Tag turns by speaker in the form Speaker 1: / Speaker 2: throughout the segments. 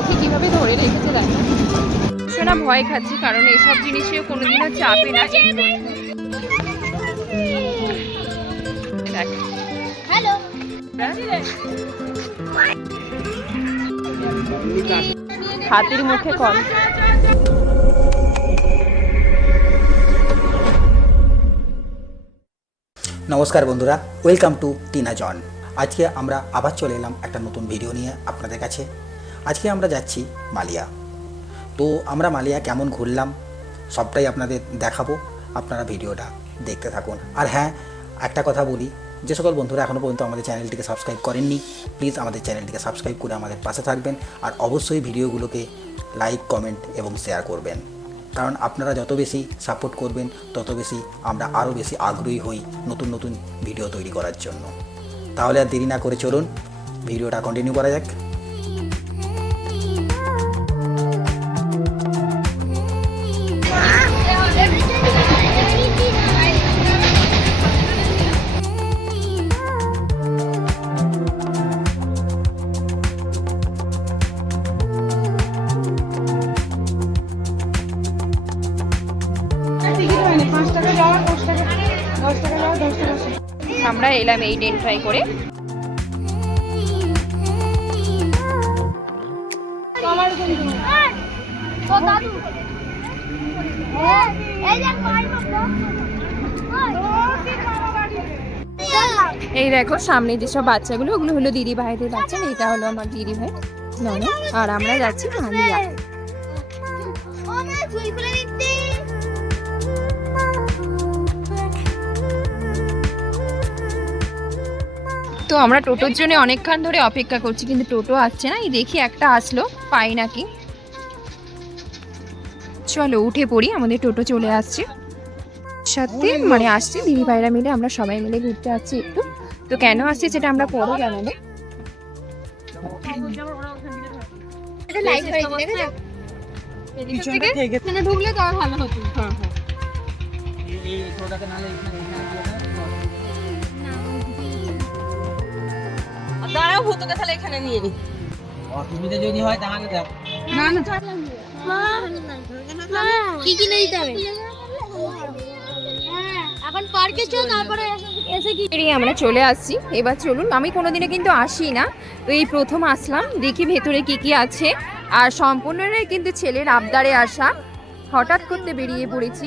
Speaker 1: ওকে কীভাবে ধরে রেখেছে দেখো। সোনা ভয় খাচ্ছি কারণ এসব জিনিসে কোনোদিনও চাপে না
Speaker 2: হ্যালো
Speaker 1: হাতির মুখে কল।
Speaker 3: নমস্কার বন্ধুরা ওয়েলকাম টু টিনা জন। আজকে আমরা আবার চলে এলাম একটা নতুন ভিডিও নিয়ে আপনাদের কাছে। আজকে আমরা যাচ্ছি মালিয়া। তো আমরা মালিয়া কেমন ঘুরলাম, সবটাই আপনাদের দেখাবো। আপনারা ভিডিওটা দেখতে থাকুন। আর হ্যাঁ একটা কথা বলি, যে সকল বন্ধুরা এখনও পর্যন্ত আমাদের চ্যানেলটিকে সাবস্ক্রাইব করেননি, প্লিজ আমাদের চ্যানেলটিকে সাবস্ক্রাইব করে আমাদের পাশে থাকবেন। আর অবশ্যই ভিডিওগুলোকে লাইক, কমেন্ট এবং শেয়ার করবেন। কারণ আপনারা যত বেশি সাপোর্ট করবেন, তত বেশি আমরা আরও বেশি আগ্রহী হই নতুন নতুন ভিডিও তৈরি করার জন্য। তাহলে আর দেরি না করে চলুন, ভিডিওটা কন্টিনিউ করা যাক।
Speaker 1: আমরা এই ডেন ট্রাই করে।
Speaker 2: এই দেখ মারবো
Speaker 1: এই দেখো সামনে যেসব বাচ্চাগুলো ওগুলো হলো দিদি ভাইদের বাচ্চা এইটা হলো আমার দিদি ভাই আর আমরা যাচ্ছি তো আমরা টোটোর জন্য অনেকক্ষণ ধরে অপেক্ষা করছি কিন্তু টোটো আসছে না। এই দেখি একটা আসলো পাই নাকি? চলো উঠে পড়ি আমাদের টোটো চলে আসছে। সাথে মানে আসছে দিদি ভাইরা মিলে আমরা সবাই মিলে ঘুরতে আসছি একটু। তো কেন আসছে সেটা আমরা পরে জানাব।
Speaker 2: এটা লাইট করে দিলে এখানে ঢুকলে তো আর ভালো
Speaker 4: ভূতকে তাহলে এখানে নিয়ে নি।
Speaker 5: অসুবিধা যদি হয় তাহলে দেখ
Speaker 2: কি কিনে দিতে হবে? হ্যাঁ, এখন পার্কে চল তারপরে এসে কি?
Speaker 1: আমরা চলে আসছি। এবার চলুন আমি কোনোদিনও কিন্তু আসি না তো এই প্রথম আসলাম। দেখি ভেতরে কি কি আছে। আর সম্পূর্ণটাই কিন্তু ছেলের আবদারে আসা। হঠাৎ করতে বেরিয়ে পড়েছি।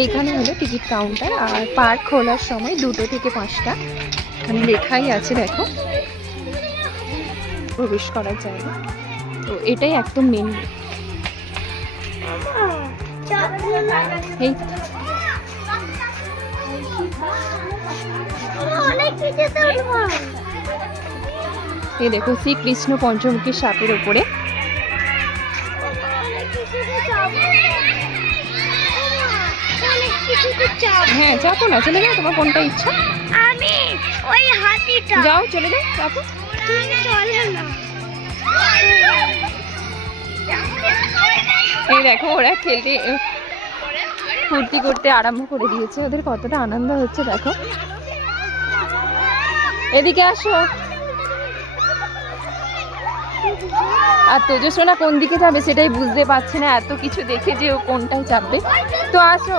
Speaker 1: এইখানে হলো টিকিট কাউন্টার আর পার্ক খোলার সময় দুটো থেকে পাঁচটা। মানে লেখাই আছে, দেখো। প্রবেশ করার জায়গা। তো এটাই একদম মেন এই দেখো শ্রীকৃষ্ণ পঞ্চমুখী সাপের উপরে
Speaker 2: চাপ
Speaker 1: হ্যাঁ যাব না চলে যাও তোমার কোনটা ইচ্ছা?
Speaker 2: আমি ওই হাতিটা।
Speaker 1: যাও চলে যাও
Speaker 2: চলে না
Speaker 1: এই দেখো ওরা খেলতে ফুর্তি করতে আরম্ভ করে দিয়েছে। ওদের কতটা আনন্দ হচ্ছে দেখো। এদিকে আসো। আর তেজস্বনা কোন দিকে যাবে সেটাই বুঝতে পারছে না এত কিছু দেখে যে ও কোনটায় চাপবে তো আসো।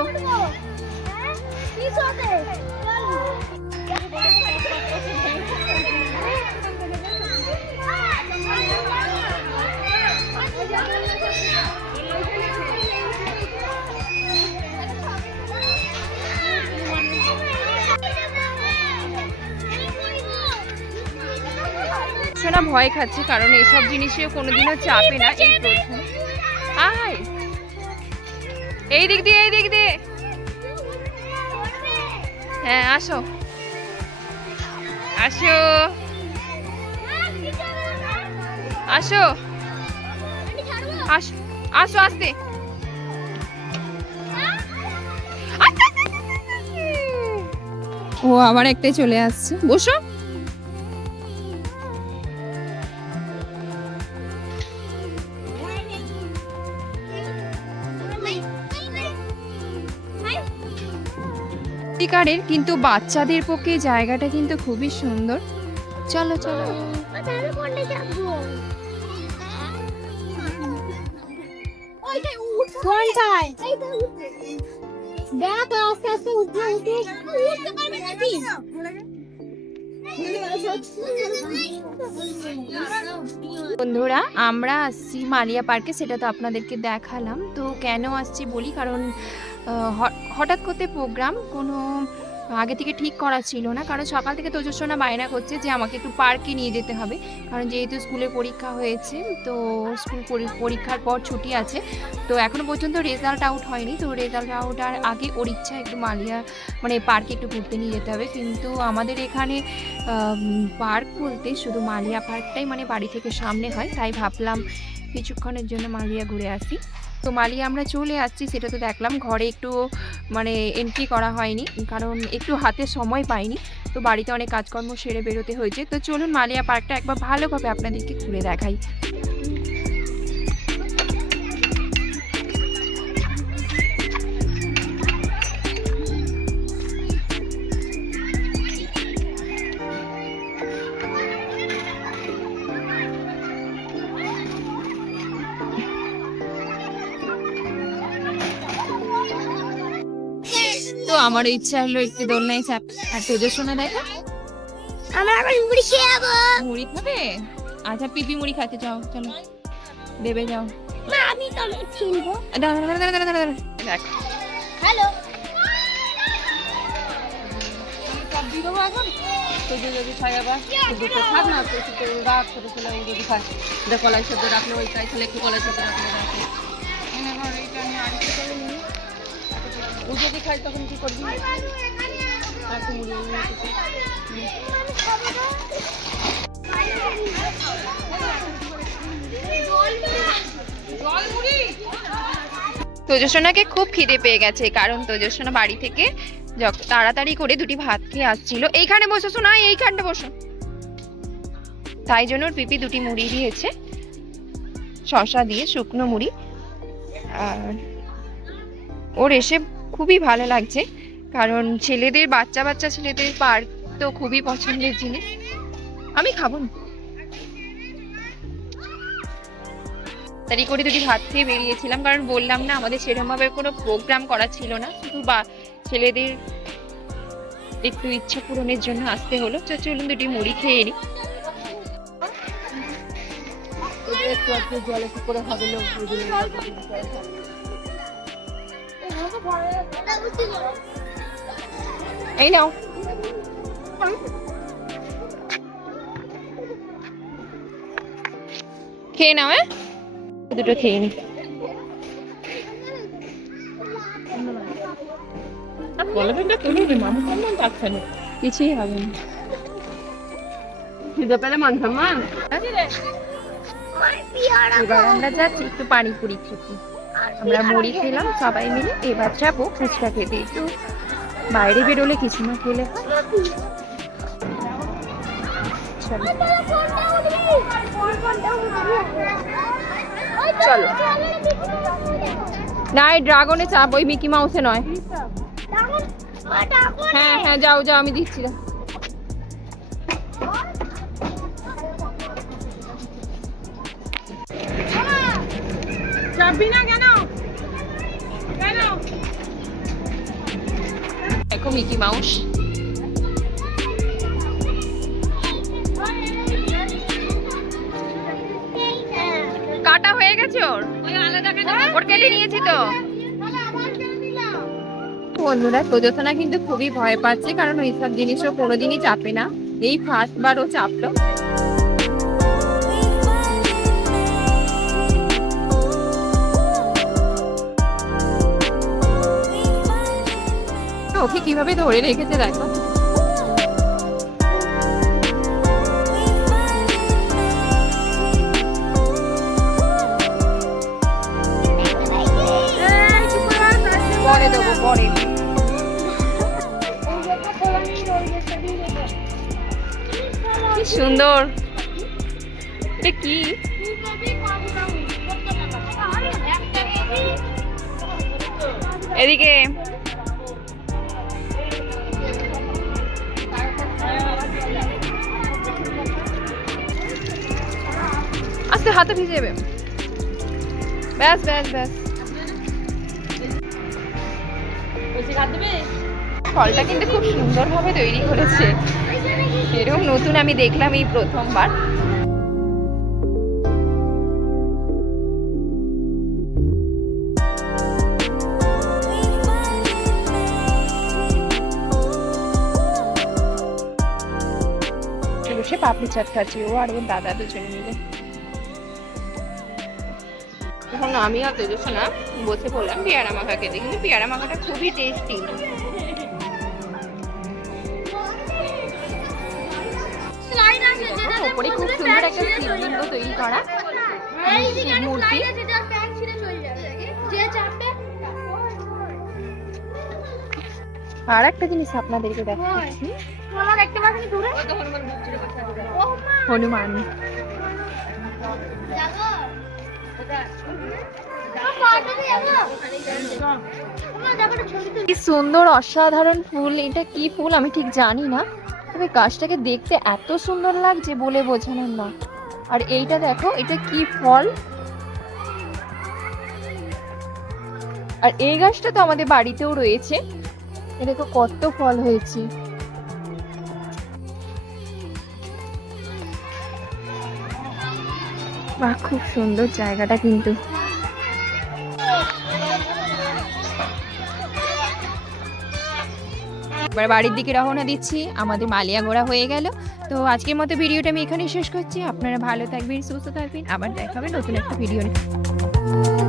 Speaker 1: সোনা ভয় খাচ্ছি কারণ এসব জিনিসে কোনোদিনও চাপে না এই প্রথম। আয়। এই দিক দিয়ে, এই দিক দিয়ে। হ্যাঁ আসো। আসো। আসো। আসো আসো আসতে। ও আবার একটাই চলে আসছে। বসো। সত্যিকারের কিন্তু বাচ্চাদের পক্ষে জায়গাটা কিন্তু খুবই সুন্দর। চলো চলো। বন্ধুরা আমরা আসছি মালিয়া পার্কে সেটা তো আপনাদেরকে দেখালাম। তো কেন আসছি বলি কারণ হঠাৎ করতে প্রোগ্রাম কোনো আগে থেকে ঠিক করা ছিল না। কারণ সকাল থেকে তেজস্বনা বায়না করছে যে আমাকে একটু পার্কে নিয়ে যেতে হবে। কারণ যেহেতু স্কুলে পরীক্ষা হয়েছে, তো স্কুল পরি- পরীক্ষার পর ছুটি আছে। তো এখনও পর্যন্ত রেজাল্ট আউট হয়নি। তো রেজাল্ট আউট আর আগে ওর ইচ্ছা একটু মালিয়া মানে পার্কে একটু ঘুরতে নিয়ে যেতে হবে। কিন্তু আমাদের এখানে পার্ক বলতে শুধু মালিয়া পার্কটাই মানে বাড়ি থেকে সামনে হয়। তাই ভাবলাম কিছুক্ষণের জন্য মালিয়া ঘুরে আসি। তো মালিয়া আমরা চলে আসছি। সেটা তো দেখলাম, ঘরে একটু মানে এন্ট্রি করা হয়নি, কারণ একটু হাতে সময় পাইনি। তো বাড়িতে অনেক কাজকর্ম সেরে বেরোতে হয়েছে। তো চলুন মালিয়া পার্কটা একবার ভালোভাবে আপনাদেরকে ঘুরে দেখাই। আমার ইচ্ছা হলো একটু দোলনায় চাপ আর তেজস্বনা দেখা?
Speaker 2: আমরা এখন মুড়ি খেয়ে যাব।
Speaker 1: মুড়ি খাবে? আচ্ছা পিপি মুড়ি খাতে যাও চলো। দেবে যাও।
Speaker 2: মা আমি তো ছিলবো
Speaker 1: দাঁড়া দাঁড়া দাঁড়া দাঁড়া দাঁড়া দেখ।
Speaker 2: হ্যালো।
Speaker 4: তুই যদি খাই আবার দুটো থাক না রাখ ছোট ছেলে ও যদি খায়। কলাই সেদ্ধ রাখলে ওই খাই ছেলে একটু কলাই সেদ্ধ রাখলে রাখে। ও যদি খাই তখন কি করবি? আর
Speaker 1: তেজস্বনাকে খুব খিদে পেয়ে গেছে কারণ তেজস্বনা বাড়ি থেকে তাড়াতাড়ি করে দুটি ভাত খেয়ে আসছিল। এইখানে বসো শোনা এইখানটা বসো। তাই জন্য ওর পিপি দুটি মুড়ি দিয়েছে। শশা দিয়ে শুকনো মুড়ি। আর ওর এসে খুবই ভালো লাগছে। কারণ ছেলেদের বাচ্চা বাচ্চা ছেলেদের পার্ক তো খুবই পছন্দের জিনিস। আমি খাব না। তাড়ি করে দুটি ভাত খেয়ে বেরিয়েছিলাম, কারণ বললাম না, আমাদের সেরকমভাবে কোনো প্রোগ্রাম করা ছিল না। শুধু বা, ছেলেদের একটু ইচ্ছা পূরণের জন্য আসতে হলো। তো চলুন দুটি মুড়ি খেয়ে নিই।
Speaker 4: একটু জলে করে হবে
Speaker 1: এই নাও। খেয়ে নাও হ্যাঁ? দুটো খেয়ে নি। কিছুই হবে না।
Speaker 4: খিদে পেলে মান সম্মান।
Speaker 1: এবার যাচ্ছি একটু পানিপুরি খেতে। আমরা মুড়ি খেলাম, সবাই মিলে। এবার যাব ফুচকা খেতে। একটু বাইরে বেরোলে কিছু না খেলে। চলো। না, এই ড্রাগনে চাপ, ওই মিকি মাউসে নয়। হ্যাঁ হ্যাঁ যাও যাও, আমি দিচ্ছি।
Speaker 4: চাপবি না
Speaker 1: মিকি মাউস কাটা হয়ে গেছে ওর? ওর কেটে নিয়েছি তো। বন্ধুরা প্রযোজনা কিন্তু খুবই ভয় পাচ্ছে কারণ এইসব জিনিসও কোনোদিনই চাপে না। এই ফার্স্ট বার ও চাপলো। দেখো ওকে কীভাবে ধরে রেখেছে দেখো। কি সুন্দর। এটা কি? এদিকে। আস্তে হাতে ভিজে যাবে। ব্যাস ব্যাস ব্যাস। ফলটা কিন্তু খুব সুন্দরভাবে তৈরি করেছে। এরকম নতুন আমি দেখলাম এই প্রথমবার। বসে পাপড়ি চাট খাচ্ছি ও আর ওর দাদা দুজনে মিলে। এখন আমি আর তেজস্বনা বসে পড়লাম পেয়ারা মাখা খেতে কিন্তু পেয়ারা মাখাটা খুবই টেস্টি ওপরে খুব সুন্দর একটা শিবলিঙ্গ তৈরি করা শিব মূর্তি। আর একটা জিনিস আপনাদেরকে দেখাচ্ছি। হনুমান কি সুন্দর অসাধারণ ফুল, এটা কি ফুল আমি ঠিক জানি না, তবে গাছটাকে দেখতে এত সুন্দর লাগছে বলে বোঝানোর না। আর এইটা দেখো, এটা কি ফল? আর এই গাছটা তো আমাদের বাড়িতেও রয়েছে। এ দেখো কত ফল হয়েছে। বাহ, খুব সুন্দর জায়গাটা কিন্তু। এবার বাড়ির দিকে রওনা দিচ্ছি, আমাদের মালিয়া ঘোরা হয়ে গেল। তো আজকের মতো ভিডিওটা আমি এখানেই শেষ করছি। আপনারা ভালো থাকবেন, সুস্থ থাকবেন। আবার দেখাবেন নতুন একটা ভিডিও নিয়ে।